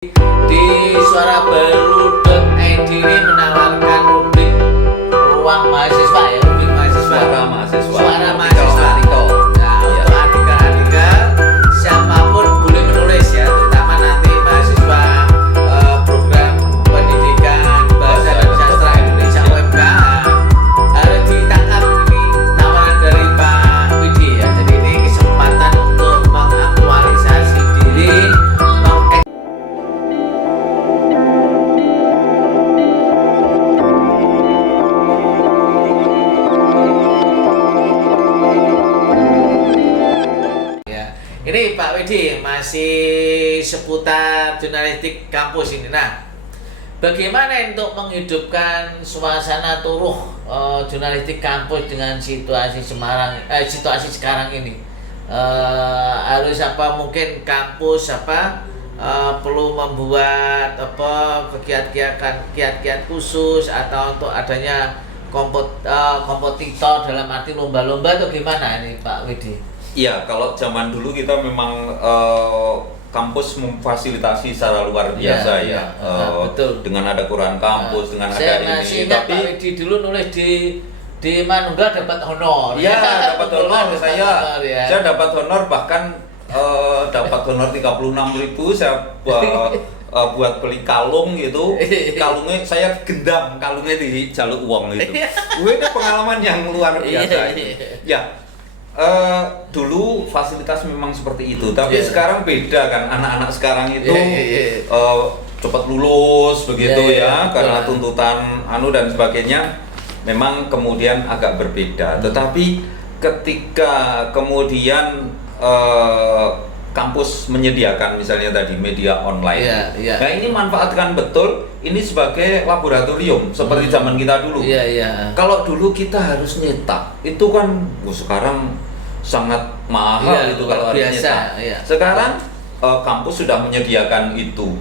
Di suarabaru.id ini menawarkan rubrik ruang mahasiswa ya, rubrik mahasiswa. Suara mahasiswa. Suara mahasiswa. Artikel. Nah, untuk artikel-artikel siapapun boleh menulis ya, terutama nanti mahasiswa program pendidikan bahasa dan sastra Indonesia UMK harus ditangkap ini tawaran dari Pak Widi ya. Jadi ini kesempatan untuk mengaktualisasi diri. Ini Pak Widi masih seputar jurnalistik kampus ini. Nah, bagaimana untuk menghidupkan suasana turuh jurnalistik kampus dengan situasi situasi sekarang ini? Harus apa mungkin kampus perlu membuat kiat-kiat khusus atau untuk adanya kompetitor dalam arti lomba-lomba atau gimana ini Pak Widi? Iya, kalau zaman dulu kita memang kampus memfasilitasi secara luar biasa betul. Dengan ada koran kampus, dengan ada saya masih ini. ingat Pak Widi dulu nulis di Manunggal dapat honor. Iya, dapat honor. Honor, ya. Saya dapat honor, bahkan dapat honor 36.000. Saya buat beli kalung gitu. Kalungnya saya gendam, kalungnya di jaluk uang gitu. Ini pengalaman yang luar biasa. Ya. Dulu fasilitas memang seperti itu, tapi sekarang beda kan, anak-anak sekarang itu cepat lulus begitu karena tuntutan dan sebagainya, memang kemudian agak berbeda. Tetapi ketika kemudian kampus menyediakan misalnya tadi media online, nah ini manfaatkan betul ini sebagai laboratorium seperti zaman kita dulu. Kalau dulu kita harus nyetak, itu kan sekarang sangat mahal itu kalau harus nyetak. Sekarang kampus sudah menyediakan itu.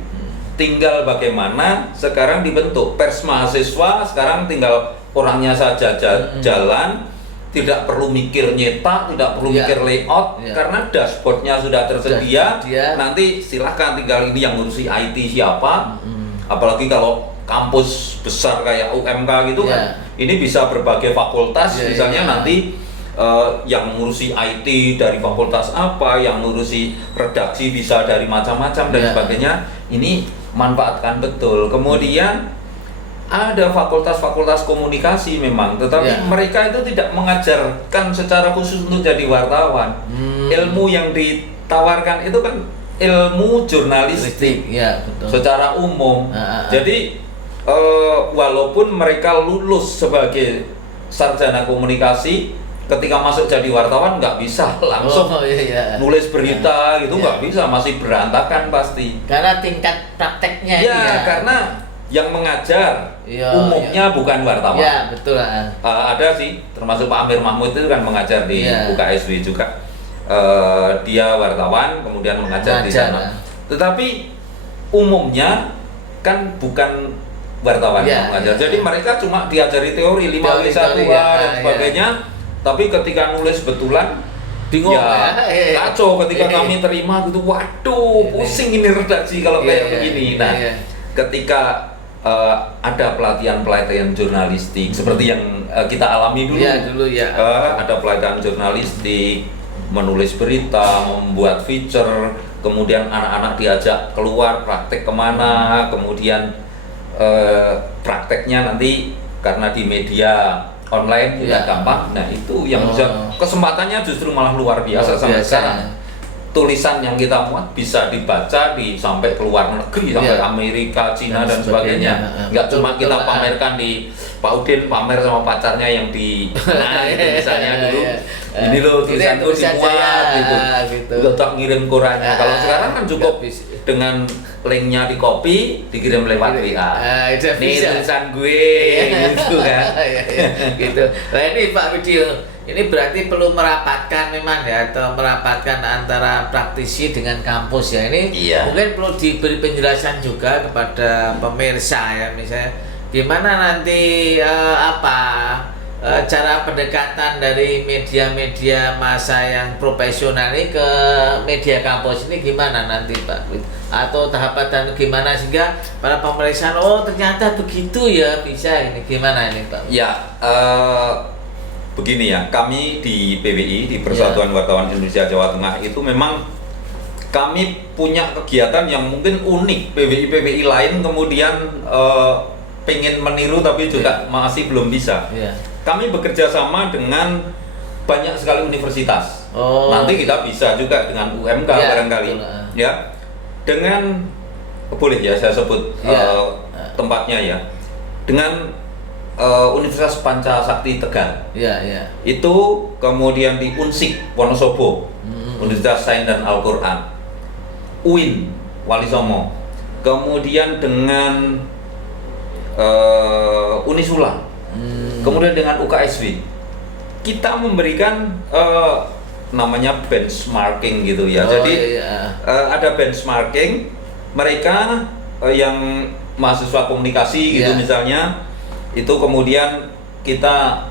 Tinggal bagaimana sekarang dibentuk pers mahasiswa, sekarang tinggal orangnya saja jalan, tidak perlu mikir nyetak, tidak perlu mikir layout, karena dashboardnya sudah tersedia. Nanti silahkan tinggal ini yang ngurusi IT siapa. Apalagi kalau kampus besar kayak UMK gitu kan, ini bisa berbagai fakultas, misalnya nanti yang ngurusi IT dari fakultas apa, yang ngurusi redaksi bisa dari macam-macam dan sebagainya. Ini manfaatkan betul. Kemudian ada fakultas-fakultas komunikasi memang, tetapi mereka itu tidak mengajarkan secara khusus untuk jadi wartawan. Ilmu yang ditawarkan itu kan ilmu jurnalistik secara umum. Jadi walaupun mereka lulus sebagai sarjana komunikasi, ketika masuk jadi wartawan nggak bisa langsung nulis berita gitu, nggak bisa, masih berantakan pasti. Karena tingkat prakteknya karena yang mengajar umumnya bukan wartawan. Betul. Ada sih, termasuk Pak Amir Mahmud itu kan mengajar di UKSW juga. Dia wartawan, kemudian mengajar di sana. Tetapi umumnya kan bukan wartawan yang mengajar. Jadi mereka cuma diajari teori 5W1 dan sebagainya. Tapi ketika nulis betulan bingung kacau ketika kami terima gitu, waduh pusing ini redaksi kalau kayak begini. Nah, ketika ada pelatihan jurnalistik seperti yang kita alami dulu, ada pelatihan jurnalistik, menulis berita, membuat feature, kemudian anak-anak diajak keluar praktek kemana, kemudian prakteknya nanti karena di media online tidak gampang. Nah itu yang kesempatannya justru malah luar biasa sampai sekarang. Tulisan yang kita muat bisa dibaca sampai ke luar negeri, sampai Amerika, Cina dan sebagainya. Nggak cuma kita pamerkan di Pak Udin pamer sama pacarnya yang di itu misalnya dulu. Ini loh tulisanku dimuat gitu. Letak ngirim korannya. Kalau sekarang kan cukup dengan linknya di copy, dikirim lewat WA. Ini tulisan gue gitu kan. Gitu. Nah ini Pak Widi, ini berarti perlu merapatkan memang atau merapatkan antara praktisi dengan kampus ya. Ini mungkin perlu diberi penjelasan juga kepada pemirsa ya, misalnya gimana nanti cara pendekatan dari media-media massa yang profesional ini ke media kampus ini gimana nanti Pak? Atau tahapan dan gimana sehingga para pemeriksaan oh ternyata begitu ya bisa ini gimana ini Pak? Ya, begini ya, kami di PWI, di Persatuan Wartawan Indonesia Jawa Tengah itu memang kami punya kegiatan yang mungkin unik. PWI lain kemudian pengen meniru tapi juga masih belum bisa. Kami bekerja sama dengan banyak sekali universitas. Nanti kita bisa juga dengan UMK barangkali. Ya, dengan boleh ya saya sebut tempatnya ya. Dengan Universitas Pancasakti Tegal. Itu kemudian di Unsik Wonosobo, Universitas Sains dan Al-Quran, UIN Walisomo, kemudian dengan Unisula, kemudian dengan UKSW. Kita memberikan namanya benchmarking gitu ya. Jadi ada benchmarking mereka yang mahasiswa komunikasi gitu misalnya, itu kemudian kita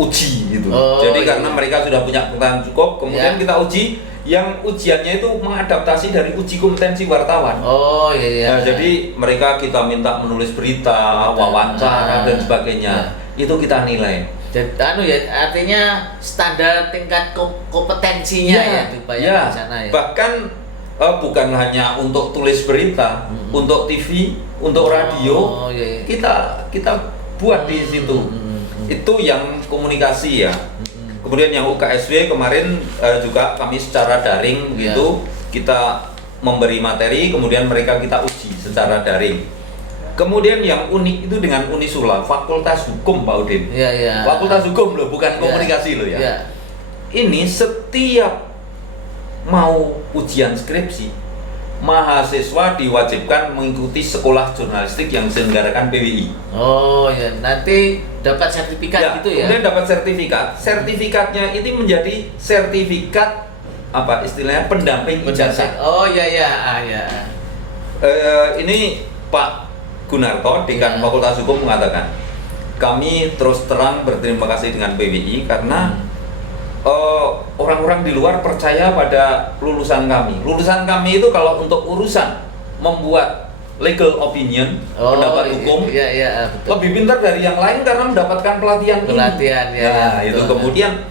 uji gitu. Jadi karena mereka sudah punya pengetahuan cukup, kemudian kita uji, yang ujiannya itu mengadaptasi dari uji kompetensi wartawan. Jadi mereka kita minta menulis berita, wawancara dan sebagainya. Itu kita nilai. Dan artinya standar tingkat kompetensinya di sana ya. Bahkan bukan hanya untuk tulis berita, untuk TV, untuk radio, kita buat di situ. Itu yang komunikasi ya. Kemudian yang UKSW kemarin juga kami secara daring gitu, kita memberi materi, kemudian mereka kita uji secara daring. Kemudian yang unik itu dengan Unisula, Fakultas Hukum Pak Udin. Fakultas Hukum loh, bukan komunikasi loh ya. Ini setiap mau ujian skripsi, mahasiswa diwajibkan mengikuti sekolah jurnalistik yang diselenggarakan PWI. Nanti dapat sertifikat gitu ya. Kemudian dapat sertifikat. Sertifikatnya ini menjadi sertifikat apa istilahnya pendamping ijazah. Ini Pak Gunarto, Dekan Fakultas Hukum mengatakan, kami terus terang berterima kasih dengan PWI karena orang-orang di luar percaya pada lulusan kami. Lulusan kami itu kalau untuk urusan membuat legal opinion, pendapat hukum, betul, lebih pintar dari yang lain karena mendapatkan pelatihan ini. Itu kemudian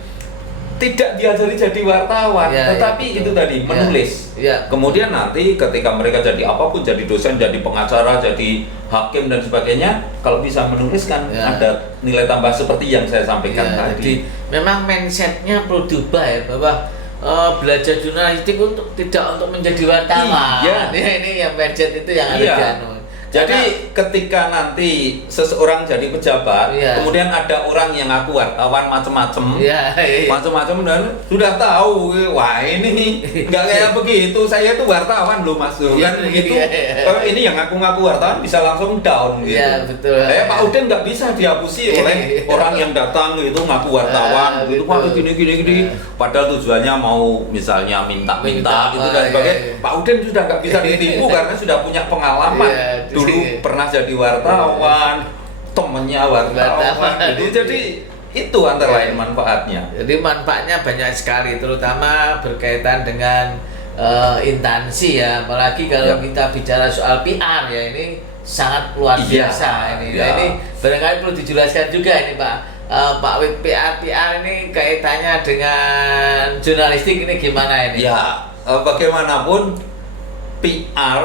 tidak diajari jadi wartawan, tetapi itu tadi menulis. Kemudian nanti ketika mereka jadi apapun, jadi dosen, jadi pengacara, jadi hakim dan sebagainya, kalau bisa menulis kan ada nilai tambah seperti yang saya sampaikan tadi. Jadi memang mindsetnya perlu diubah ya, bahwa belajar jurnalistik tidak untuk menjadi wartawan. Ini yang mindset itu yang harus dianu. Jadi ketika nanti seseorang jadi pejabat, kemudian ada orang yang ngaku wartawan macam-macam, macam-macam dan sudah tahu, wah ini nggak kayak begitu, saya itu wartawan loh mas, kan begitu. Ini yang ngaku-ngaku wartawan bisa langsung down gitu. Betul. Pak Udin nggak bisa dihapusi oleh orang yang datang itu ngaku wartawan, gitu wah gini, padahal tujuannya mau misalnya minta gitu dan sebagainya. Pak Udin sudah nggak bisa ditipu karena sudah punya pengalaman. Dulu pernah jadi wartawan, temennya wartawan gitu. Jadi itu antara lain manfaatnya. Jadi manfaatnya banyak sekali, terutama berkaitan dengan intansi ya. Apalagi kalau kita bicara soal PR ya, ini sangat luar biasa ini. Ini barangkali perlu dijelaskan juga ini Pak Wid, PR ini kaitannya dengan jurnalistik ini gimana ini? Bagaimanapun PR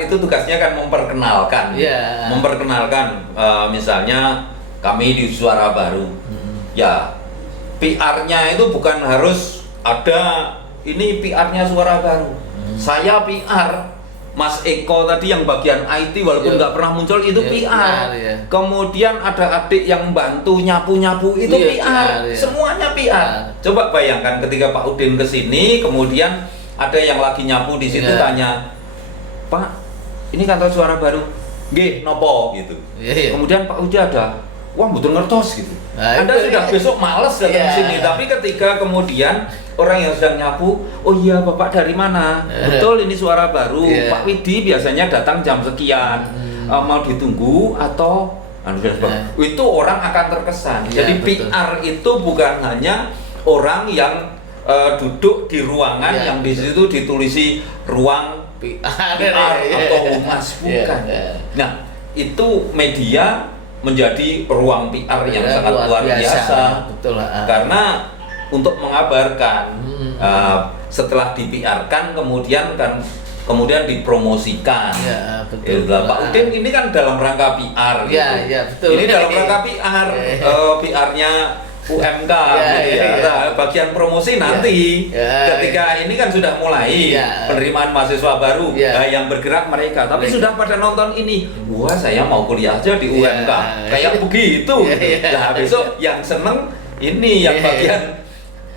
itu tugasnya kan memperkenalkan, misalnya kami di Suara Baru, PR-nya itu bukan harus ada ini PR-nya Suara Baru. Saya PR, Mas Eko tadi yang bagian IT walaupun nggak pernah muncul itu PR. Kemudian ada adik yang bantu nyapu itu PR. Semuanya PR. Coba bayangkan ketika Pak Udin kesini, kemudian ada yang lagi nyapu di situ tanya, Pak, ini kantor Suara Baru, nggih nopo gitu. Kemudian Pak Uja ada, wah betul ngertos gitu. Anda sudah besok males datang sini, tapi ketika kemudian orang yang sedang nyapu, oh iya Bapak dari mana? Betul ini Suara Baru. Pak Widi biasanya datang jam sekian, mau ditunggu atau itu orang akan terkesan. Jadi betul. PR itu bukan hanya orang yang duduk di ruangan yang di situ ditulisi ruang PR atau humas, bukan. Nah, itu media menjadi ruang PR yang sangat luar biasa. Betul. Karena untuk mengabarkan setelah di-PR-kan kemudian dipromosikan. Betul. Pak Udin ini kan dalam rangka PR gitu. Betul. Ini dalam rangka PR, PR-nya UMK gitu ya. Nah, bagian promosi nanti ketika ini kan sudah mulai penerimaan mahasiswa baru yang bergerak mereka, tapi sudah pada nonton ini. Wah, saya mau kuliah aja di UMK. Kayak begitu. Nah, besok yang seneng ini yang bagian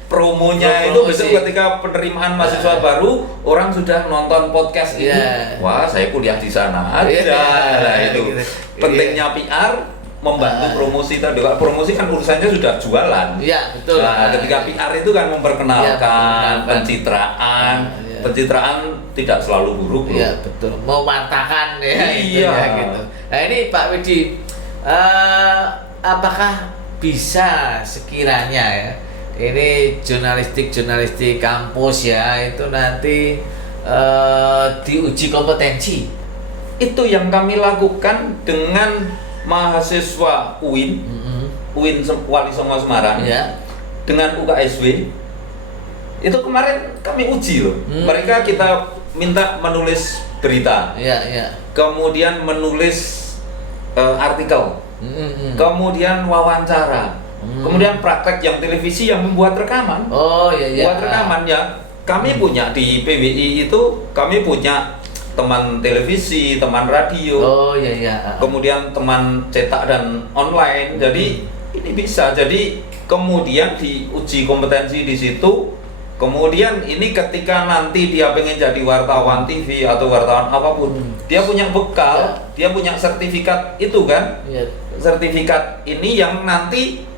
promonya itu besok ketika penerimaan mahasiswa baru orang sudah nonton podcast ini, wah saya kuliah di sana aja. Nah itu pentingnya PR membantu promosi tadi. Promosi kan urusannya sudah jualan. Betul. Nah ketika PR itu kan memperkenalkan, pencitraan tidak selalu buruk loh. Betul. Mematahkan gitu. Nah ini Pak Widi, apakah bisa sekiranya ini jurnalistik kampus itu nanti diuji kompetensi? Itu yang kami lakukan dengan mahasiswa UIN, UIN Wali Songo Semarang, dengan UKSW. Itu kemarin kami uji loh. Mereka kita minta menulis berita, kemudian menulis artikel, kemudian wawancara. Kemudian praktek yang televisi yang membuat rekaman. Buat rekaman kami punya di PWI itu, kami punya teman televisi, teman radio. Kemudian teman cetak dan online. Jadi ini bisa. Jadi kemudian diuji kompetensi di situ. Kemudian ini ketika nanti dia pengen jadi wartawan TV atau wartawan apapun, dia punya bekal, dia punya sertifikat itu kan. Sertifikat ini yang nanti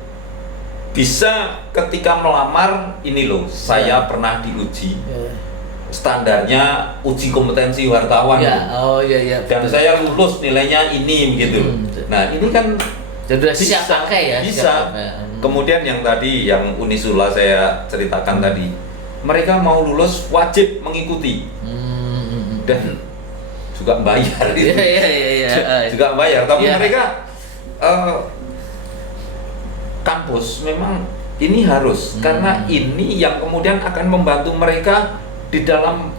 bisa ketika melamar ini loh, saya pernah diuji. Standarnya uji kompetensi wartawan. Dan saya lulus nilainya ini gitu. Nah, ini kan sudah siap pakai Bisa. Kemudian yang tadi yang Unisula saya ceritakan tadi, mereka mau lulus wajib mengikuti. Dan juga bayar gitu. Juga bayar, tapi mereka kampus memang ini harus karena ini yang kemudian akan membantu mereka di dalam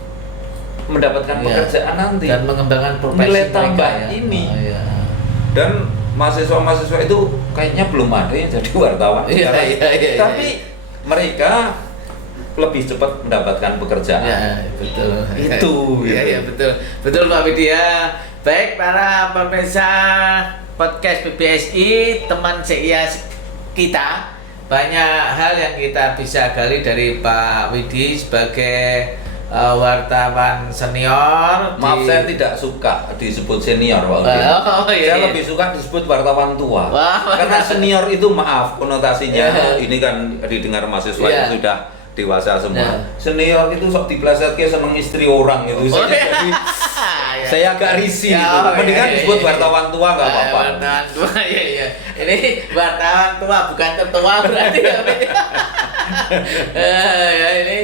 mendapatkan pekerjaan nanti dan mengembangkan profesi nilai tambah ini. Dan mahasiswa itu kayaknya belum ada yang jadi wartawan tapi mereka lebih cepat mendapatkan pekerjaan. Betul. Betul Pak Widya. Baik para pemirsa podcast PBSI, teman CIA kita, banyak hal yang kita bisa gali dari Pak Widi sebagai wartawan senior. Maaf, saya tidak suka disebut senior Pak Widi. Saya lebih suka disebut wartawan tua. Karena senior itu maaf konotasinya ini kan didengar mahasiswa yang sudah dewasa semua. Senior itu sok diplesetke seneng istri orang itu. Saya agak risih gitu. Mendingan disebut wartawan tua nggak apa-apa. Wartawan tua Ini wartawan tua bukan tertua berarti ini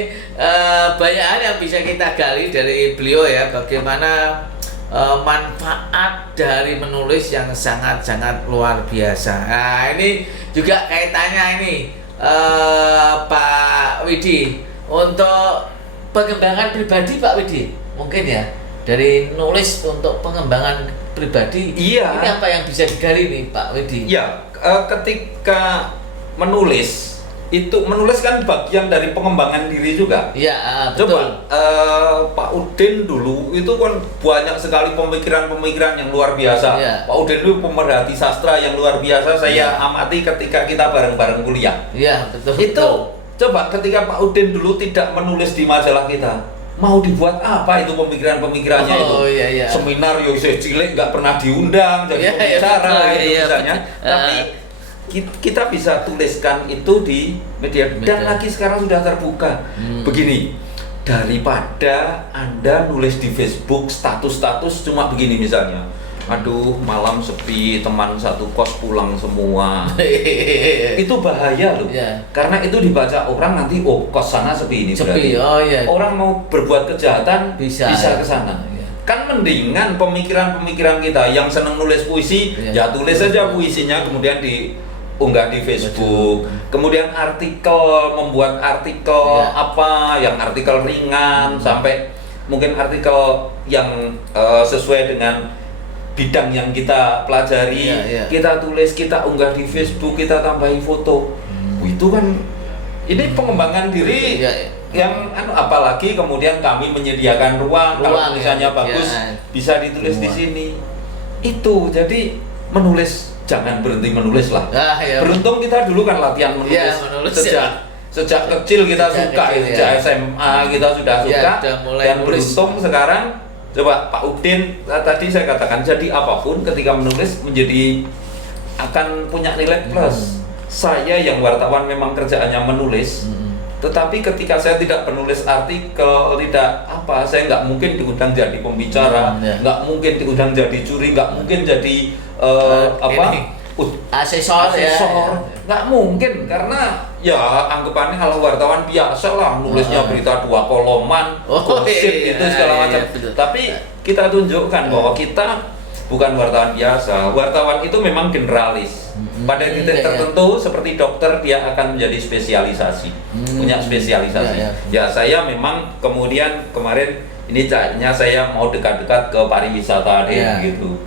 banyak hal yang bisa kita gali dari beliau bagaimana manfaat dari menulis yang sangat-sangat luar biasa. Nah, ini juga kaitannya ini Pak Widi untuk pengembangan pribadi Pak Widi mungkin dari nulis untuk pengembangan pribadi. Ini apa yang bisa digali nih Pak Widi? Ketika menulis kan bagian dari pengembangan diri juga. Betul. Coba Pak Udin dulu itu kan banyak sekali pemikiran-pemikiran yang luar biasa. Pak Udin itu pemerhati sastra yang luar biasa. Saya amati ketika kita bareng-bareng kuliah. Betul. Itu coba ketika Pak Udin dulu tidak menulis di majalah kita, mau dibuat apa itu pemikiran-pemikirannya itu? Seminar saya cilik nggak pernah diundang jadi pembicara misalnya. Tapi kita bisa tuliskan itu di media dan lagi sekarang sudah terbuka. Begini, daripada Anda nulis di Facebook status-status cuma begini misalnya, aduh malam sepi, teman satu kos pulang semua. Itu bahaya loh. Karena itu dibaca orang nanti, oh kos sana sepi ini berarti. Orang mau berbuat kejahatan bisa ke sana. Kan mendingan pemikiran-pemikiran kita yang seneng nulis puisi, ya tulis saja puisinya kemudian diunggah di Facebook. Kemudian membuat artikel apa yang artikel ringan sampai mungkin artikel yang sesuai dengan bidang yang kita pelajari, kita tulis, kita unggah di Facebook, kita tambahin foto. Itu kan ini pengembangan diri yang apalagi kemudian kami menyediakan ruang kalau tulisannya bagus bisa ditulis di sini. Itu jadi menulis jangan berhenti menulis lah. Beruntung kita dulu kan latihan menulis, sejak kecil kita suka, sejak SMA kita sudah suka dan beruntung sekarang. Coba Pak Udin, tadi saya katakan jadi apapun ketika menulis menjadi akan punya nilai plus. Saya yang wartawan memang kerjaannya menulis, tetapi ketika saya tidak penulis artikel, saya nggak mungkin diundang jadi pembicara, nggak mungkin diundang jadi juri, nggak mungkin jadi asesor, nggak mungkin karena ya anggapannya kalau wartawan biasa lah nulisnya berita 2 koloman, gosip itu segala macam. Tapi kita tunjukkan bahwa kita bukan wartawan biasa. Wartawan itu memang generalis. Pada titik tertentu seperti dokter dia akan menjadi spesialisasi, punya spesialisasi. Ya saya memang kemudian kemarin ini caranya saya mau dekat-dekat ke pariwisata gitu.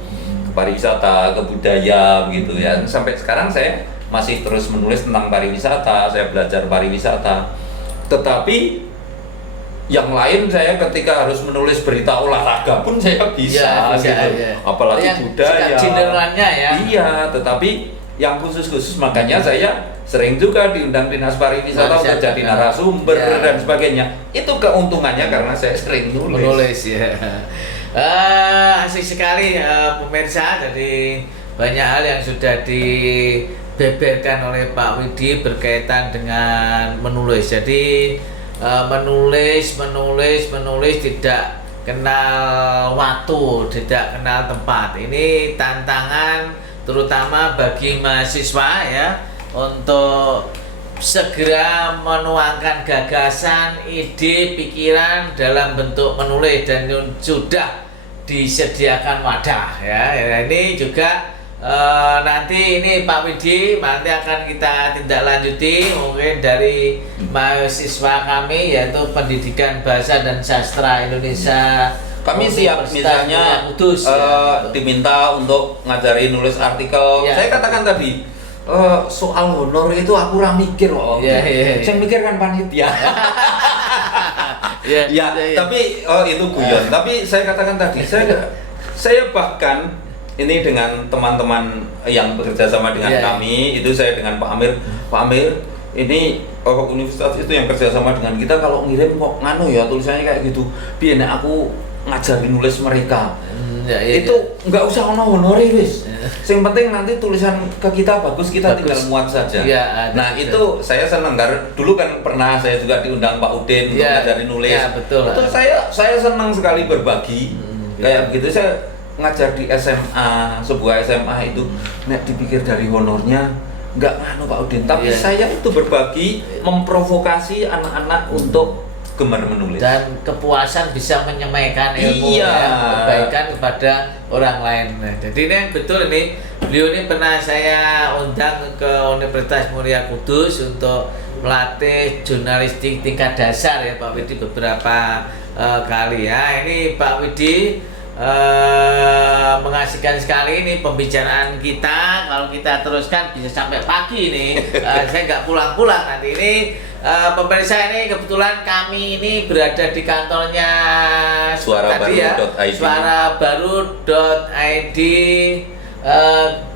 Pariwisata, ke budaya gitu ya. Sampai sekarang saya masih terus menulis tentang pariwisata, saya belajar pariwisata. Tetapi yang lain saya ketika harus menulis berita olahraga pun saya bisa gitu. Apalagi budaya. Iya, tetapi yang khusus-khusus makanya saya sering juga diundang Dinas Pariwisata untuk jadi narasumber dan sebagainya. Itu keuntungannya karena saya sering nulis. Asik sekali pemirsa, dari banyak hal yang sudah dibeberkan oleh Pak Widi berkaitan dengan menulis. Jadi menulis tidak kenal waktu, tidak kenal tempat. Ini tantangan terutama bagi mahasiswa ya untuk segera menuangkan gagasan, ide, pikiran dalam bentuk menulis dan sudah disediakan wadah ya. Ini juga nanti ini Pak Widi nanti akan kita tindak lanjuti mungkin dari mahasiswa kami yaitu Pendidikan Bahasa dan Sastra Indonesia. Kami siap misalnya Kudus, diminta untuk ngajari nulis artikel. Saya katakan tadi soal honor itu aku ora mikir kok. Saya mikir kan panitia. Tapi itu guyon. Tapi saya katakan tadi saya bahkan ini dengan teman-teman yang bekerja sama dengan kami, itu saya dengan Pak Amir, ini universitas itu yang kerja sama dengan kita kalau ngirim kok nganu ya tulisannya kayak gitu. Biar aku ngajarin nulis mereka. Itu nggak usah honore wis. Yang penting nanti tulisan ke kita bagus, kita tinggal muat saja. Nah itu saya senang karena dulu kan pernah saya juga diundang Pak Udin untuk ngajarin nulis. Itu saya senang sekali berbagi. Kayak begitu saya ngajar di SMA, sebuah SMA itu nek dipikir dari honornya nggak nganu Pak Udin, tapi saya itu berbagi, memprovokasi anak-anak untuk gemar menulis dan kepuasan bisa menyampaikan ilmu kebaikan kepada orang lain. Jadi ini yang betul, ini beliau ini pernah saya undang ke Universitas Muria Kudus untuk melatih jurnalistik tingkat dasar ya Pak Widi beberapa kali ya. Ini Pak Widi mengasihkan sekali ini pembicaraan kita. Kalau kita teruskan bisa sampai pagi nih. Saya nggak pulang-pulang nanti ini. Pemirsa, ini kebetulan kami ini berada di kantornya suarabaru.id.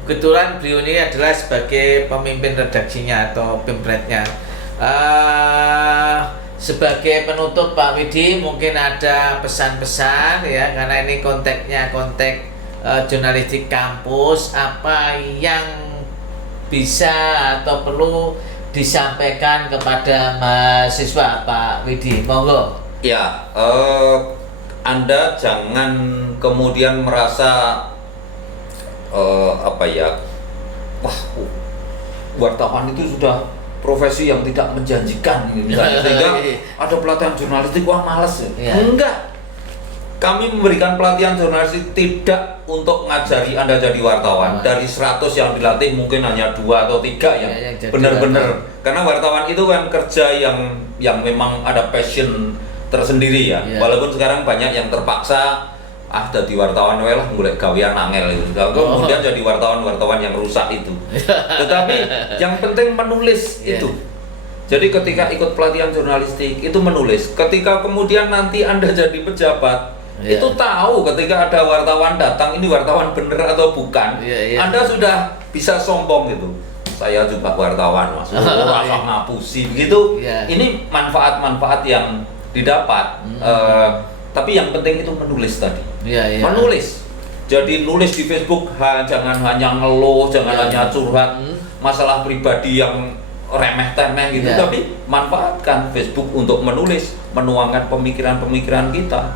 Kebetulan beliau ini adalah sebagai pemimpin redaksinya atau pimpretnya. Sebagai penutup Pak Widi mungkin ada pesan-pesan ya, karena ini konteksnya konteks jurnalistik kampus, apa yang bisa atau perlu disampaikan kepada mahasiswa Pak Widi, monggo. Ya, Anda jangan kemudian merasa apa ya, wah wartawan itu sudah profesi yang tidak menjanjikan misalnya, sehingga ada pelatihan jurnalistik, wah males ya. Enggak, kami memberikan pelatihan jurnalistik tidak untuk ngajari Anda jadi wartawan. Dari 100 yang dilatih mungkin hanya 2 atau 3 yang benar-benar, karena wartawan itu kan kerja yang memang ada passion tersendiri ya. Walaupun sekarang banyak yang terpaksa jadi wartawan lah, mulai gawean angel itu. Kemudian jadi wartawan yang rusak itu. Tetapi yang penting menulis itu. Jadi ketika ikut pelatihan jurnalistik itu menulis. Ketika kemudian nanti Anda jadi pejabat, itu tahu ketika ada wartawan datang, ini wartawan bener atau bukan. Anda sudah bisa sombong gitu. Saya juga wartawan, Mas. Rasa ngapusi gitu. Ini manfaat-manfaat yang didapat. Tapi yang penting itu menulis tadi. Menulis. Jadi nulis di Facebook jangan hanya ngeluh, jangan hanya curhat masalah pribadi yang remeh-temeh gitu, tapi manfaatkan Facebook untuk menulis, menuangkan pemikiran-pemikiran kita.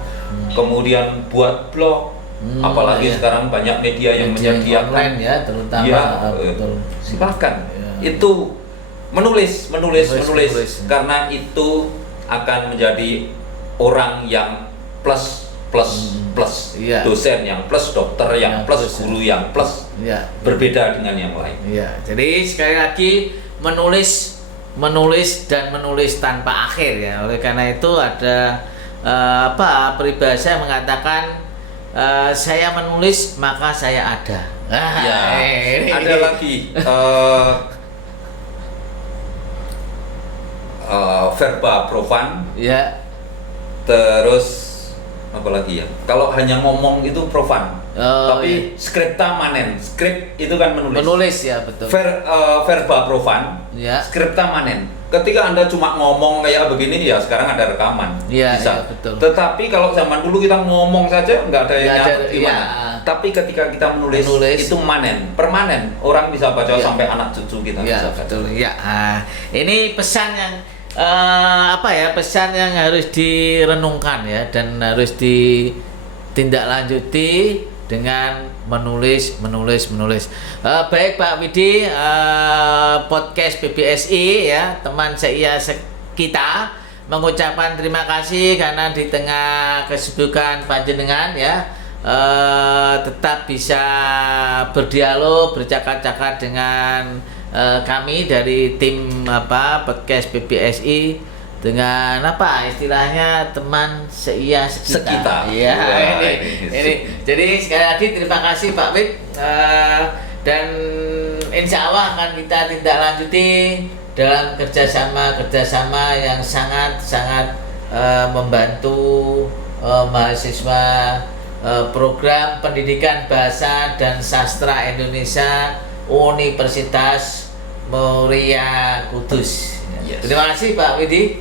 Kemudian buat blog. Apalagi sekarang banyak media yang menyediakan online ya, terutama betul. Silakan. Itu menulis karena itu akan menjadi orang yang plus, dosen yang plus, dokter yang plus, guru yang plus, berbeda dengan yang lain. Jadi sekali lagi menulis tanpa akhir ya. Oleh karena itu ada peribahasa yang mengatakan saya menulis maka saya ada. Ada lagi verba profan. Terus apa lagi ya? Kalau hanya ngomong itu profan. Tapi skripta manen. Skrip itu kan menulis ya, betul. Verba profan. Skripta manen. Ketika Anda cuma ngomong kayak begini ya, sekarang ada rekaman. Bisa. Betul. Tetapi kalau zaman dulu kita ngomong saja nggak ada yang nyatet gimana. Tapi ketika kita menulis itu manen, permanen. Orang bisa baca sampai anak cucu kita. Betul. Ini pesan yang pesan yang harus direnungkan ya, dan harus ditindaklanjuti dengan menulis. Baik Pak Widi, podcast PBSI ya, teman saya kita mengucapkan terima kasih karena di tengah kesibukan panjenengan ya, tetap bisa berdialog, bercakap-cakap dengan kami dari tim podcast PBSI dengan istilahnya teman sekita. Ini. Jadi sekali lagi terima kasih Pak Wid, dan insya Allah akan kita tindak lanjuti dalam kerjasama yang sangat membantu mahasiswa program pendidikan bahasa dan sastra Indonesia Universitas Muria Kudus. Terima kasih Pak Widi.